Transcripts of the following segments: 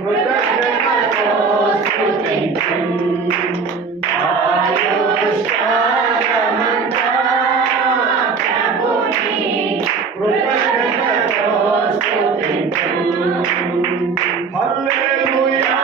కృతజ్ఞతతో స్తుతింతుము. ఆయుష్కాలమంతా ప్రభుని కృతజ్ఞతతో స్తుతింతుము. హల్లెలూయా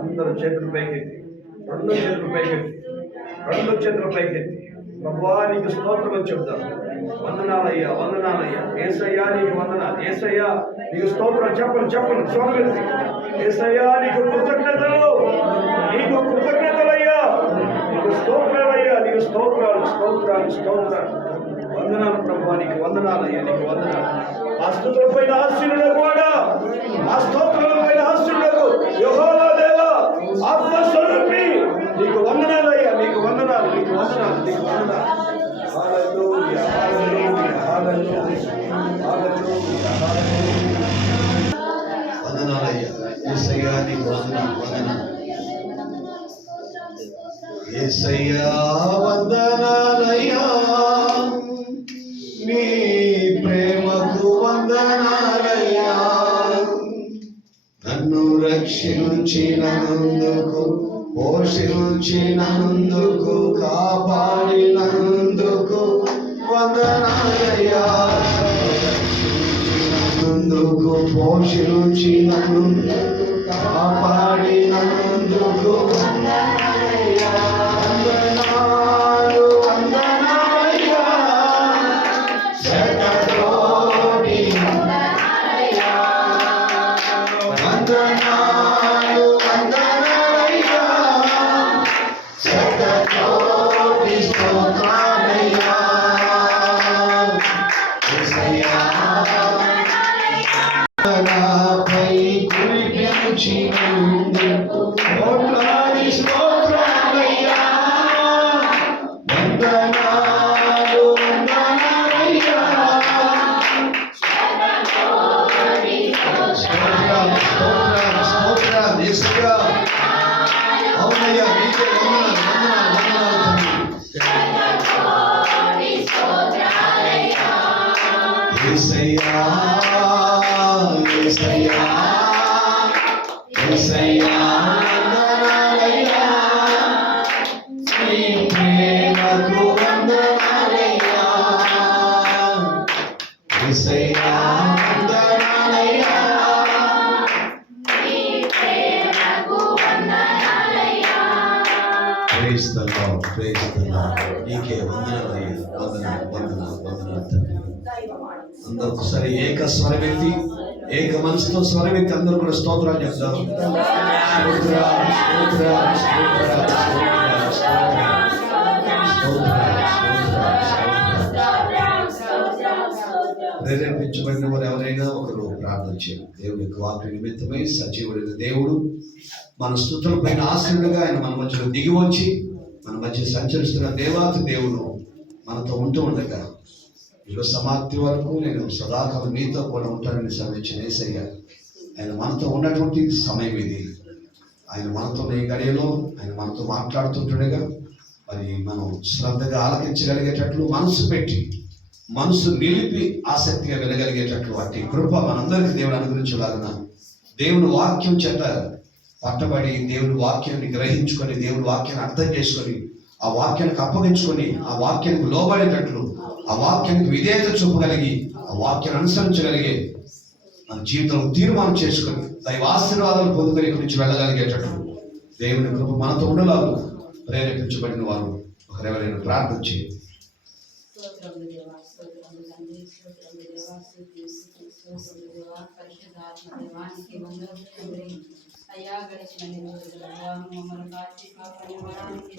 అందరూ చేతులు పైకెత్తి, రెండు చేతులు పైకెత్తి, రెండు చేతులు పైకెత్తి ప్రభువా నీకు స్తోత్రం చెప్తాం. వందనాలయ్యా, వందనాలయ్యా, యేసయ్యా నీకు వందనాలు, యేసయ్యా నీకు స్తోత్రం. చెప్పండి చెప్పండి స్వామి, యేసయ్యా నీకు కృతజ్ఞతలు, నీకు కృతజ్ఞతలయ్యా, నీకు స్తోత్రాలయ్యా, నీకు స్తోత్రాలు స్తోత్రాలు స్తోత్రాలు. వందనాలు ప్రభువా, నీకు వందనాలయ్యా, నీకు వందనాలు. ఆ స్తుతుల పైన ఆశీనులకు వాడా, ఆ స్తోత్రాల పైన ఆశీనులకు యెహోవా దేవా ఆత్మస్వరూపి నీకు వందనాలయ్యా, నీకు వందనాలు, నీకు వందనాలు, నీకు వందనాలు. హల్లెలూయా, హల్లెలూయా, హల్లెలూయా, హల్లెలూయా, హల్లెలూయా. వందనాలయ్యా యేసయ్యా, నీకు వందనాలు, వందనాలు యేసయ్యా, వందనాలయ్యా, నీ ప్రేమకు వందనాలయ్యా. నన్ను రక్షించినందుకు, పోషించినందుకు, కాపాడినందుకు వందనాలయ్యా. రక్షించినందుకు, పోషించినందుకు, కాపాడినందుకు వందనాలయ్యా. వందనాలు వందనాలయ్యా, యేసయ్యా యేసయ్యా యేసయ్యా వందనాలయ్యా నీ ప్రేమకు వందనాలయ్యా యేసయ్యా వందనాలయ్యా నీ ప్రేమకు వందనాలయ్యా. Praise the Lord, praise the Lord. నీకే వందనాలయ్యా, వందనాలు వందనాలు వందనాలు తండ్రి. అందరూ ఒకసారి ఏక స్వరమెత్తి ఏక మనసుతో స్వరమెత్తి అందరూ కూడా స్తోత్రాలు చెప్తాం. ప్రేరేపించబడిన వారు ఎవరైనా ఒకరు ప్రార్థన చేయండి. దేవుని యొక్క వాక్య నిమిత్తమై సజీవుడైన దేవుడు మన స్తుతుల పైన ఆశ్రయుడుగా ఆయన మన మధ్యలో దిగి వచ్చి మన మధ్య సంచరిస్తున్న దేవాతి దేవుడు మనతో ఉంటూ ఉండగా యుగ సమాప్తి వరకు నేను సదాకాలం మీతో కూడా ఉంటానని సెలవిచ్చిన యేసయ్య ఆయన మనతో ఉన్నటువంటి సమయం ఇది. ఆయన మనతో ఈ గడియలో ఆయన మనతో మాట్లాడుతుంటుండగా మరి మనం శ్రద్ధగా ఆలకించగలిగేటట్లు మనసు పెట్టి మనసు నిలిపి ఆసక్తిగా వినగలిగేటట్లు అట్టి కృప మనందరికీ దేవుడు అనుగ్రహించలాగున దేవుని వాక్యం చేత పట్టబడి దేవుని వాక్యాన్ని గ్రహించుకొని దేవుని వాక్యాన్ని అర్థం చేసుకొని ఆ వాక్యానికి అప్పగించుకొని ఆ వాక్యానికి లోబడేటట్లు ఆ వాక్యానికి విధేయత చూపగలిగి ఆ వాక్యాన్ని అనుసరించగలిగే మన జీవితంలో తీర్మానం చేసుకొని దైవ ఆశీర్వాదాలు పొందుకొని గురించి వెళ్ళగలిగేటట్లు దేవుని కృప మనతో ఉండలాగు ప్రేరేపించబడిన వారు ఒకరెవరైనా ప్రార్థన చేయండి. అయ్యా గడిచిన మమ్మల్ని కాచి కాపాడి వరానికి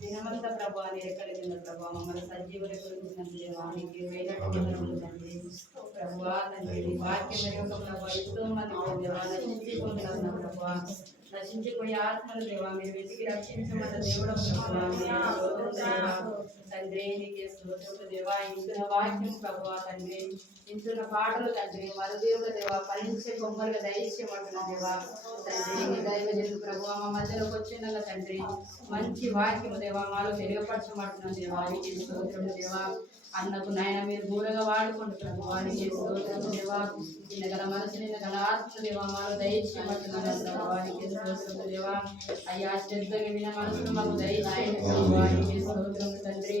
దినమంతా ప్రభా ఎక్కడ తిన్న ప్రభా మమ్మల్ని సజీవులు గురించిన దేవానికి వేలటి ప్రభా తండ్రి వాక్యం యొక్క ప్రభా ఎంతో మంది దేవా నశించిపోతున్న ప్రభా నశించిపోయే ఆత్మలు దేవా మీరు వెతికి రక్షించమన్న దేవుడు తండ్రి నీకే స్తోత్రములు దేవా ఇంటున్న వాక్యం ప్రభా తండ్రి ఇంటున్న పాటలు తండ్రి మరుదేవుల దేవా ఫలించే బొమ్మలుగా దయచేయమంటున్న దేవా తండ్రి నీ దైవజనుడు ప్రభు మా మధ్యలోకి వచ్చిండగా తండ్రి మంచి వాక్యము దేవా మాలో తెలియపరచమంటున్న దేవా నీకే స్తోత్రములు దేవా అన్నకు నాయన మీరు బూరగా వాడుకుంటు ప్రభు నీకే స్తోత్రములు దేవా నిన్న గల మనసు నిన్న గల ఆత్మ దేవా మాలో దయచేయమంటున్నాను ప్రభు నీకే స్తోత్రములు దేవా అయ్యా శ్రద్ధగా విన మనసును మాకు దయచేయండి ప్రభు నీకే స్తోత్రములు తండ్రి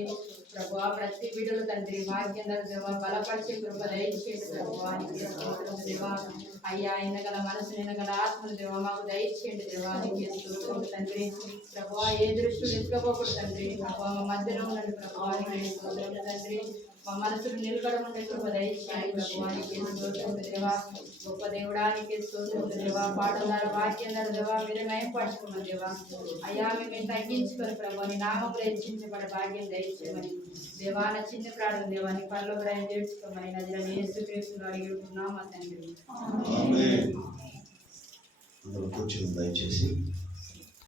ప్రభు ప్రతి బిడ్డలు తండ్రి వాక్యం దేవా బలపరిచే కృప దయచేయండి ప్రభు నీకే స్తోత్రములు దేవా అయ్యా ఆయన గల మనసు నిన్న గల ఆత్మను దేవా మాకు దయచేయండి దేవా నీకే స్తోత్రములు తండ్రి ప్రభు ఏ దృష్టిని ఎత్తుకోకూడదు తండ్రి ప్రభు మా మధ్యలో ఉన్నది ప్రభు నీకే స్తోత్రములు తండ్రి మా మనసును నిలకడముండే కృప దయచేయండి ప్రభు నీకే స్తోత్రములు దేవా గొప్ప దేవుడానికి స్తోత్రములు దేవా పాటలార వాక్యాల దేవా మీరు నయపరచుకోమని దేవా అయ్యా మేము తగ్గించుకొని ప్రభు నీ నామంలో హెచ్చించబడే భాగ్యం దయచేయమని దేవాన చిన్న ప్రాణం దేవాని పనిలో కూడా తీర్చుకోమని నదిలో యేసుక్రీస్తును అడిగిస్తున్నాం మా తండ్రి. అందరూ కూర్చొని దయచేసి